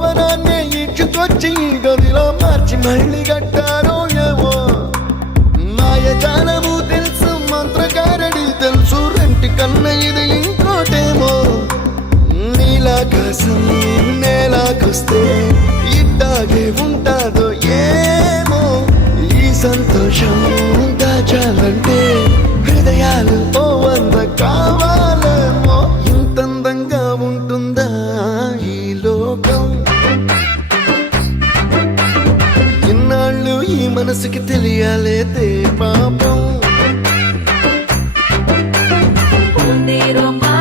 భవనాన్ని ఇచ్చుకొచ్చి గదిలో మార్చి మళ్ళీ కట్టారో ఏమో మాయజాలము తెలుసు మంత్రకారడి తెలుసు రెంటి కన్న ఇది ఇంకోటేమో నీలాకాశం నేలాకొస్తే ఇట్టాగే ఉంటాదో ఏమో ఈ సంతోషం దాచాలంటే హృదయాలు ఓ వంద కావాలేమో ఇంతందంగా ఉంటుందా ఈ లోకం ఇన్నాళ్ళు ఈ మనసుకి తెలియాలే